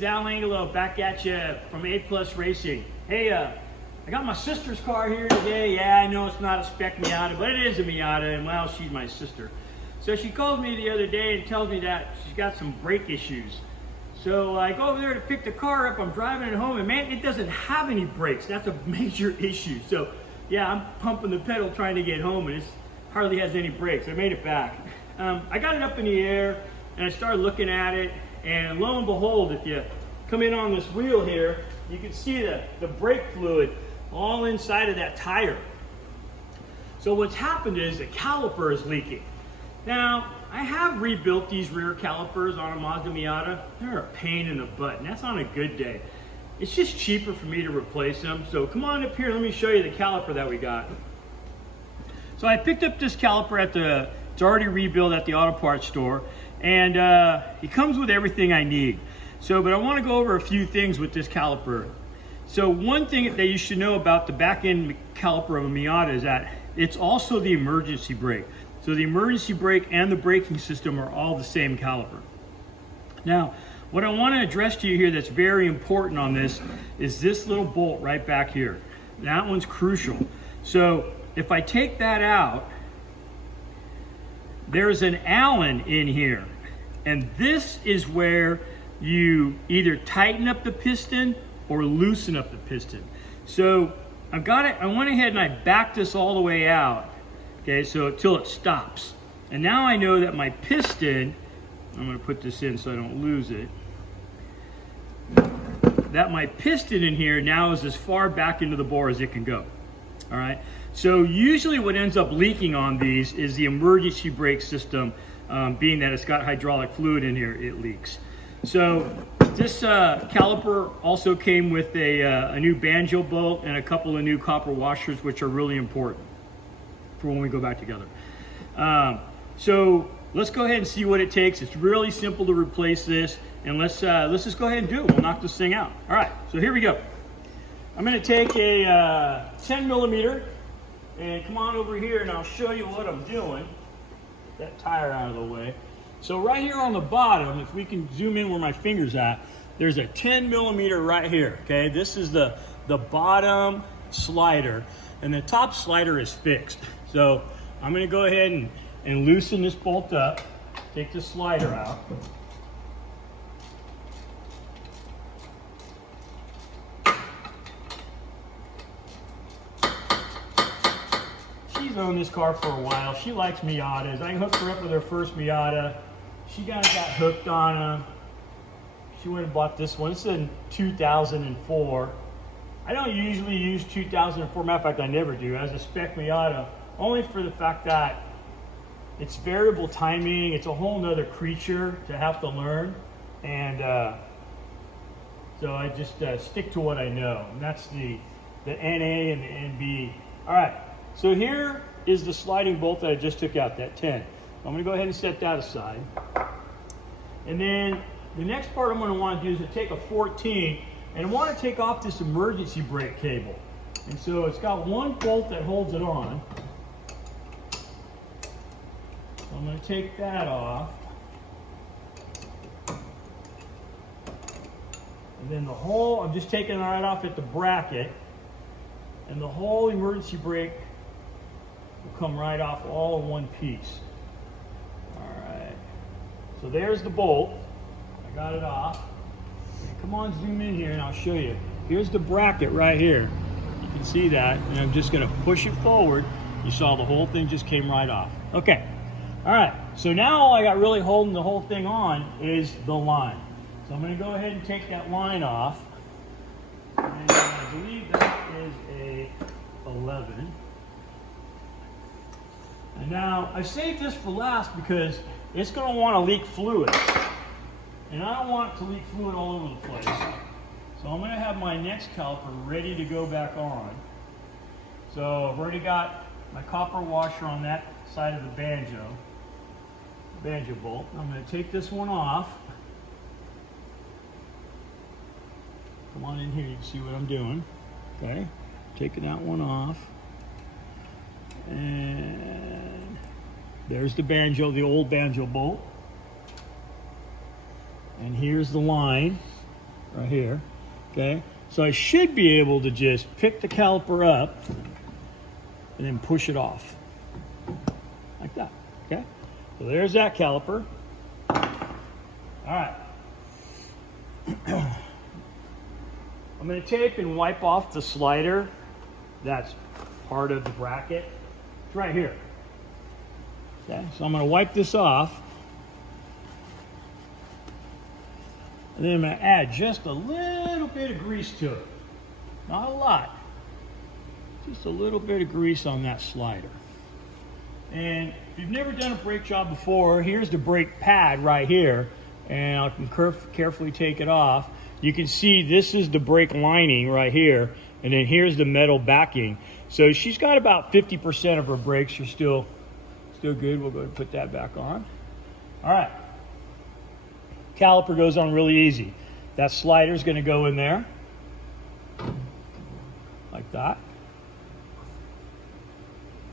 is Al Angelo back at you from A Plus Racing. Hey, I got my sister's car here today. Yeah, I know it's not a Spec Miata, but it is a Miata, and well, she's my sister. So she called me the other day and tells me that she's got some brake issues. So I go over there to pick the car up. I'm driving it home, and man, it doesn't have any brakes. That's a major issue. So yeah, I'm pumping the pedal trying to get home, and it hardly has any brakes. I made it back. I got it up in the air, and I started looking at it, and lo and behold, if you come in on this wheel here, you can see the brake fluid all inside of that tire. So what's happened is the caliper is leaking. Now, I have rebuilt these rear calipers on a Mazda Miata. They're a pain in the butt, and that's on a good day. It's just cheaper for me to replace them. So come on up here, let me show you the caliper that we got. So I picked up this caliper it's already rebuilt at the auto parts store, and it comes with everything I need. So, but I want to go over a few things with this caliper. So one thing that you should know about the back end caliper of a Miata is that it's also the emergency brake. So the emergency brake and the braking system are all the same caliper. Now, what I want to address to you here that's very important on this is this little bolt right back here. That one's crucial. So if I take that out, there's an Allen in here. And this is where you either tighten up the piston or loosen up the piston. So I've got it, I went ahead and I backed this all the way out, okay, so until it stops. And now I know that my piston, I'm gonna put this in so I don't lose it, that my piston in here now is as far back into the bore as it can go. All right, so usually what ends up leaking on these is the emergency brake system, being that it's got hydraulic fluid in here, it leaks. So this caliper also came with a new banjo bolt and a couple of new copper washers, which are really important for when we go back together. So let's go ahead and see what it takes. It's really simple to replace this, and let's just go ahead and do it. We'll knock this thing out. All right, so here we go. I'm going to take a 10 millimeter and come on over here, and I'll show you what I'm doing. Get that tire out of the way. So right here on the bottom, if we can zoom in where my finger's at, there's a 10 millimeter right here, okay? This is the bottom slider, and the top slider is fixed. So I'm gonna go ahead and loosen this bolt up, take the slider out. She's owned this car for a while. She likes Miatas. I hooked her up with her first Miata. She got hooked on them. She went and bought this one. This is in 2004. I don't usually use 2004. Matter of fact, I never do, as a Spec Miata, only for the fact that it's variable timing. It's a whole nother creature to have to learn. And so I just stick to what I know. And that's the NA and the NB. All right, so here is the sliding bolt that I just took out, that 10. I'm gonna go ahead and set that aside. And then the next part I'm gonna wanna do is to take a 14 and I wanna take off this emergency brake cable. And so it's got one bolt that holds it on. So I'm gonna take that off. And then the whole, I'm just taking it right off at the bracket. And the whole emergency brake will come right off all in one piece. So there's the bolt. I got it off. Come on, zoom in here and I'll show you. Here's the bracket right here. You can see that, and I'm just gonna push it forward. You saw the whole thing just came right off. Okay, all right, so now all I got really holding the whole thing on is the line. So I'm gonna go ahead and take that line off. And I believe that is a 11. And now I saved this for last because it's going to want to leak fluid, and I don't want it to leak fluid all over the place. So I'm going to have my next caliper ready to go back on. So I've already got my copper washer on that side of the banjo bolt. I'm going to take this one off. Come on in here, you can see what I'm doing. Okay, taking that one off. And there's the banjo, the old banjo bolt. And here's the line. right here, okay? So I should be able to just pick the caliper up and then push it off, like that, okay? So there's that caliper. All right. I'm gonna tape and wipe off the slider that's part of the bracket. It's right here. Okay, so I'm gonna wipe this off. And then I'm gonna add just a little bit of grease to it. Not a lot. Just a little bit of grease on that slider. And if you've never done a brake job before, here's the brake pad right here. And I can carefully take it off. You can see this is the brake lining right here. And then here's the metal backing. So she's got about 50% of her brakes are still good. We'll go ahead and put that back on. All right. Caliper goes on really easy. That slider's gonna go in there, like that.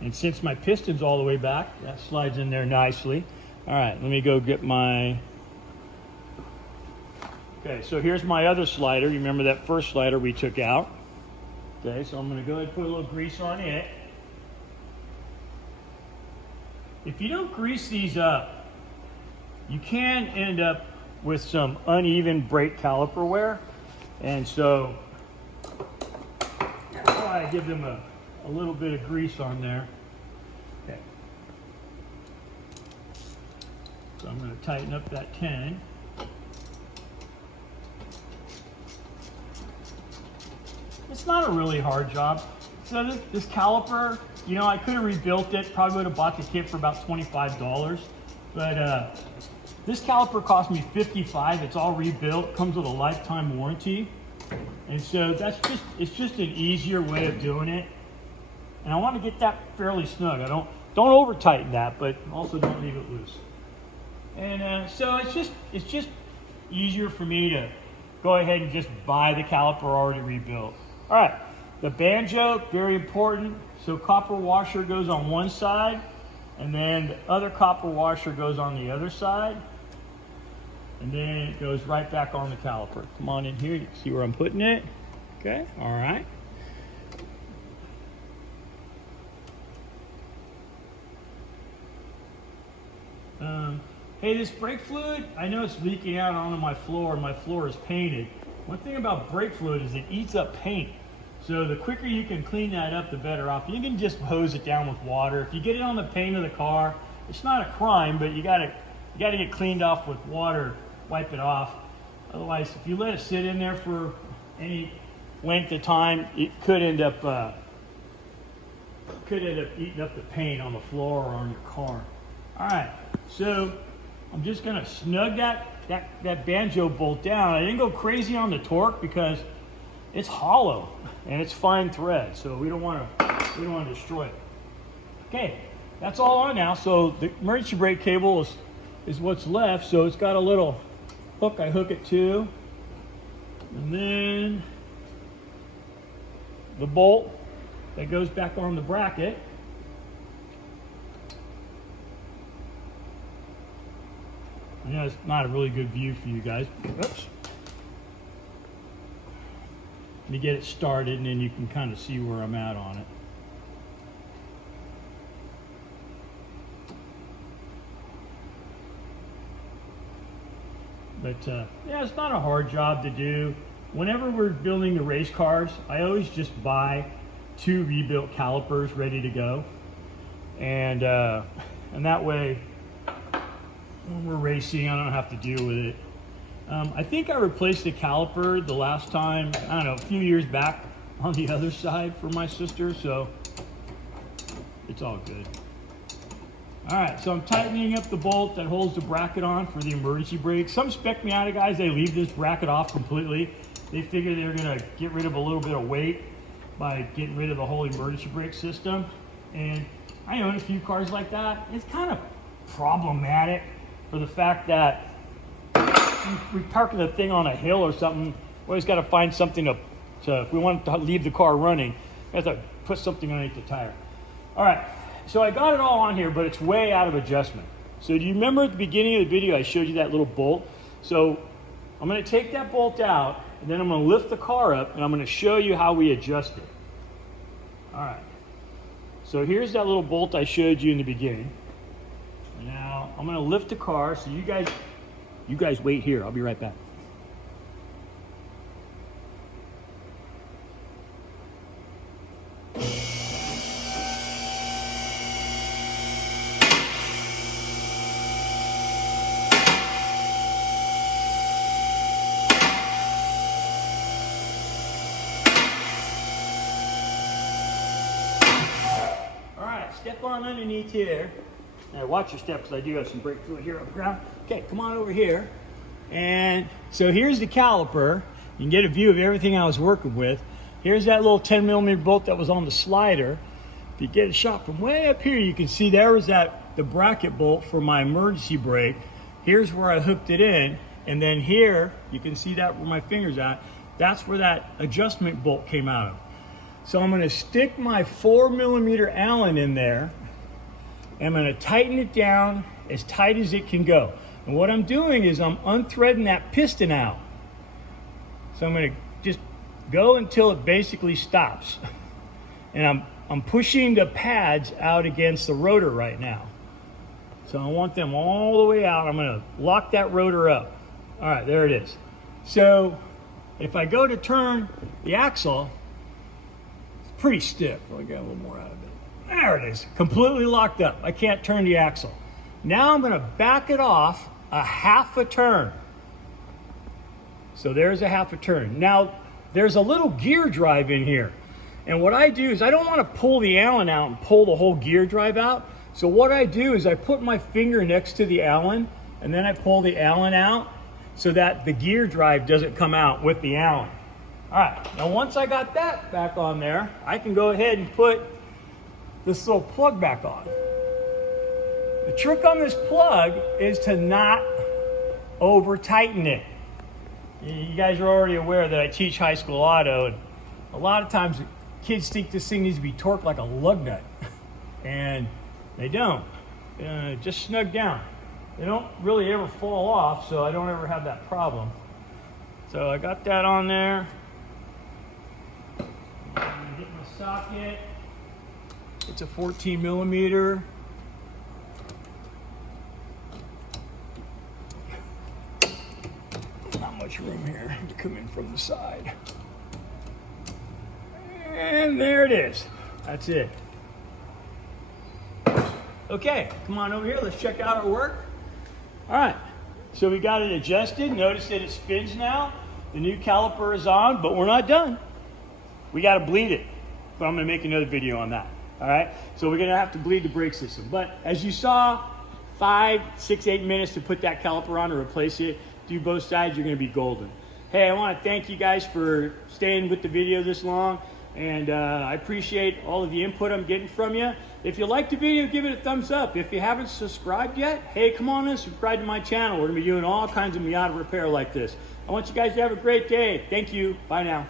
And since my piston's all the way back, that slides in there nicely. All right, let me go get my, okay, so here's my other slider. You remember that first slider we took out? Okay, so I'm gonna go ahead and put a little grease on it. If you don't grease these up, you can end up with some uneven brake caliper wear. And so that's why I give them a little bit of grease on there. Okay. So I'm going to tighten up that 10. It's not a really hard job. So this caliper, you know, I could have rebuilt it, probably would have bought the kit for about $25, but this caliper cost me $55. It's all rebuilt, comes with a lifetime warranty. And so it's just an easier way of doing it. And I want to get that fairly snug. I don't over tighten that, but also don't leave it loose. And so it's just easier for me to go ahead and just buy the caliper already rebuilt. All right, the banjo, very important. So copper washer goes on one side, and then the other copper washer goes on the other side. And then it goes right back on the caliper. Come on in here, you can see where I'm putting it. Okay, all right. Hey, this brake fluid, I know it's leaking out onto my floor. My floor is painted. One thing about brake fluid is it eats up paint. So the quicker you can clean that up, the better off. You can just hose it down with water. If you get it on the paint of the car, it's not a crime, but you gotta get cleaned off with water. Wipe it off. Otherwise, if you let it sit in there for any length of time, it could end up eating up the paint on the floor or on your car. All right, so I'm just gonna snug that banjo bolt down. I didn't go crazy on the torque because it's hollow and it's fine thread, so we don't want to destroy it. Okay, that's all on now. So the emergency brake cable is what's left. So it's got a little hook I hook it to, and then the bolt that goes back on the bracket. I know it's not a really good view for you guys. Oops. Let me get it started and then you can kind of see where I'm at on it. But yeah, it's not a hard job to do. Whenever we're building the race cars, I always just buy 2 rebuilt calipers ready to go. And that way, when we're racing, I don't have to deal with it. I think I replaced the caliper the last time, I don't know, a few years back on the other side for my sister, so it's all good. All right, so I'm tightening up the bolt that holds the bracket on for the emergency brake. Some Spec Miata guys, they leave this bracket off completely. They figure they're gonna get rid of a little bit of weight by getting rid of the whole emergency brake system. And I own a few cars like that. It's kind of problematic for the fact that we park the thing on a hill or something. We always got to find something to, if we want to leave the car running, we have to put something underneath the tire. All right, so I got it all on here, but it's way out of adjustment. So do you remember at the beginning of the video, I showed you that little bolt? So I'm going to take that bolt out, and then I'm going to lift the car up, and I'm going to show you how we adjust it. All right. So here's that little bolt I showed you in the beginning. Now I'm going to lift the car. So you guys wait here. I'll be right back. Step on underneath here. Now watch your step because I do have some brake fluid here on the ground. Okay, come on over here. And so here's the caliper. You can get a view of everything I was working with. Here's that little 10mm bolt that was on the slider. If you get a shot from way up here, you can see there was the bracket bolt for my emergency brake. Here's where I hooked it in. And then here, you can see that where my finger's at. That's where that adjustment bolt came out of. So I'm going to stick my 4mm Allen in there, and I'm going to tighten it down as tight as it can go. And what I'm doing is I'm unthreading that piston out. So I'm going to just go until it basically stops. And I'm pushing the pads out against the rotor right now. So I want them all the way out. I'm going to lock that rotor up. All right, there it is. So if I go to turn the axle, pretty stiff. I'll get a little more out of it. There it is, completely locked up. I can't turn the axle. Now I'm going to back it off a half a turn. So there's a half a turn. Now there's a little gear drive in here. And what I do is I don't want to pull the Allen out and pull the whole gear drive out. So what I do is I put my finger next to the Allen, and then I pull the Allen out so that the gear drive doesn't come out with the Allen. All right, now once I got that back on there, I can go ahead and put this little plug back on. The trick on this plug is to not over tighten it. You guys are already aware that I teach high school auto, and a lot of times kids think this thing needs to be torqued like a lug nut, and they don't. Just snug down. They don't really ever fall off, so I don't ever have that problem. So I got that on there. Hit my socket. It's a 14mm. Not much room here to come in from the side. And there it is. That's it. Okay, come on over here. Let's check out our work. All right, so we got it adjusted. Notice that it spins now. The new caliper is on, but we're not done. We got to bleed it, but I'm going to make another video on that. All right, so we're going to have to bleed the brake system. But as you saw, 5, 6, 8 minutes to put that caliper on to replace it. Do both sides, you're going to be golden. Hey, I want to thank you guys for staying with the video this long, and I appreciate all of the input I'm getting from you. If you liked the video, give it a thumbs up. If you haven't subscribed yet, hey, come on and subscribe to my channel. We're going to be doing all kinds of Miata repair like this. I want you guys to have a great day. Thank you. Bye now.